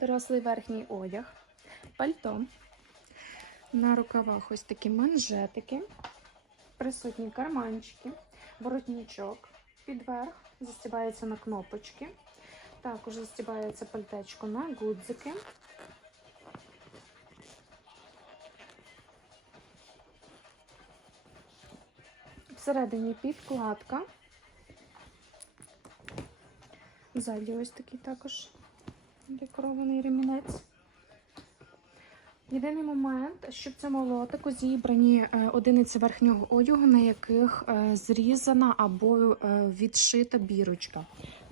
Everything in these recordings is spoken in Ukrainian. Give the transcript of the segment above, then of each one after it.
дорослий верхній одяг, пальто. На рукавах ось такі манжетики, присутні карманчики, воротничок підверх, застібається на кнопочки. Також застібається пальтечко на гудзики. Всередині підкладка. Ззаді ось такий також декорований ремінець. Єдиний момент, що в цьому лотику зібрані е, одиниці верхнього одягу, на яких е, зрізана або е, відшита бірочка.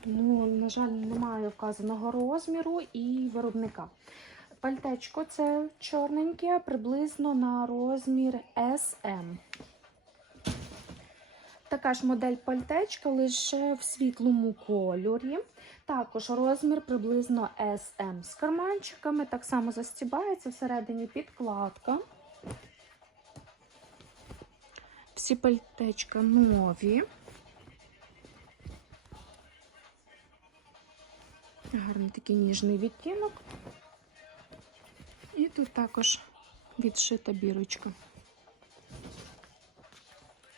Тому, на жаль, немає вказаного розміру і виробника. Пальтечко це чорненьке, приблизно на розмір SM. Така ж модель пальтечка лише в світлому кольорі. Також розмір приблизно SM з карманчиками. Так само застібається всередині підкладка. Всі пальтечка нові. Гарний такий ніжний відтінок. І тут також відшита бірочка.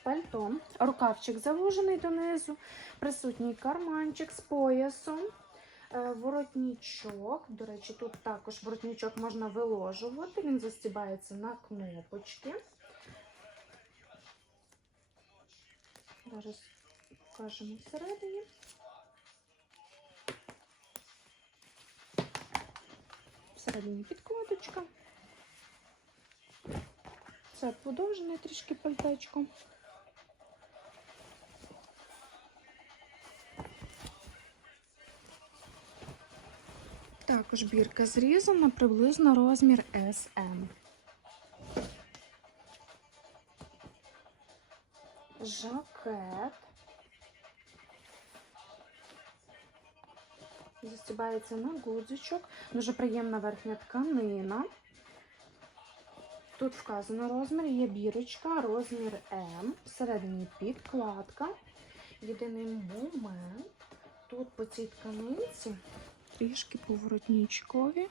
Пальто, рукавчик завужений донизу, присутній карманчик з поясом, е, воротничок. До речі, тут також воротничок можна виложувати, він застібається на кнопочки. Зараз покажемо всередині. Всередині підкладочка. Це подовжене трішки пальтечко. Також бірка зрізана, приблизно розмір SM. Жакет. Застібається на гудзичок. Дуже приємна верхня тканина. Тут вказано розмір, є бірочка, розмір М, всередині підкладка. Єдиний момент, тут по цій тканинці трішки поворотничкові,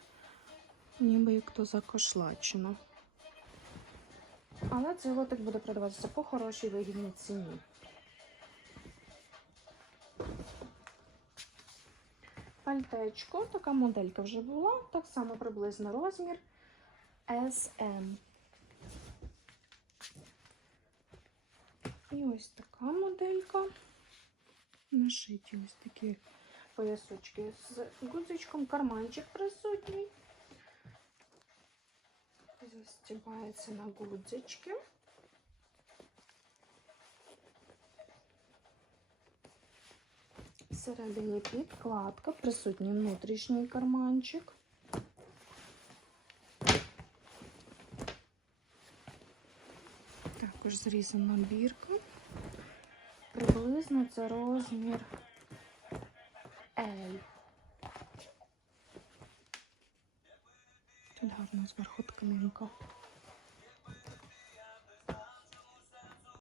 ніби як то закошлачено. Але цей лотик буде продаватися по хорошій вигідній ціні. Пальтечко, така моделька вже була, так само приблизно розмір SM. І ось така моделька. Нашиті ось такі поясочки з гудзичком, карманчик присутній. Застібається на гудзички. Всередині підкладка, присутній внутрішній карманчик. Також зрізана бірка. Приблизно це розмір L. Тут гарно зверху тканинка.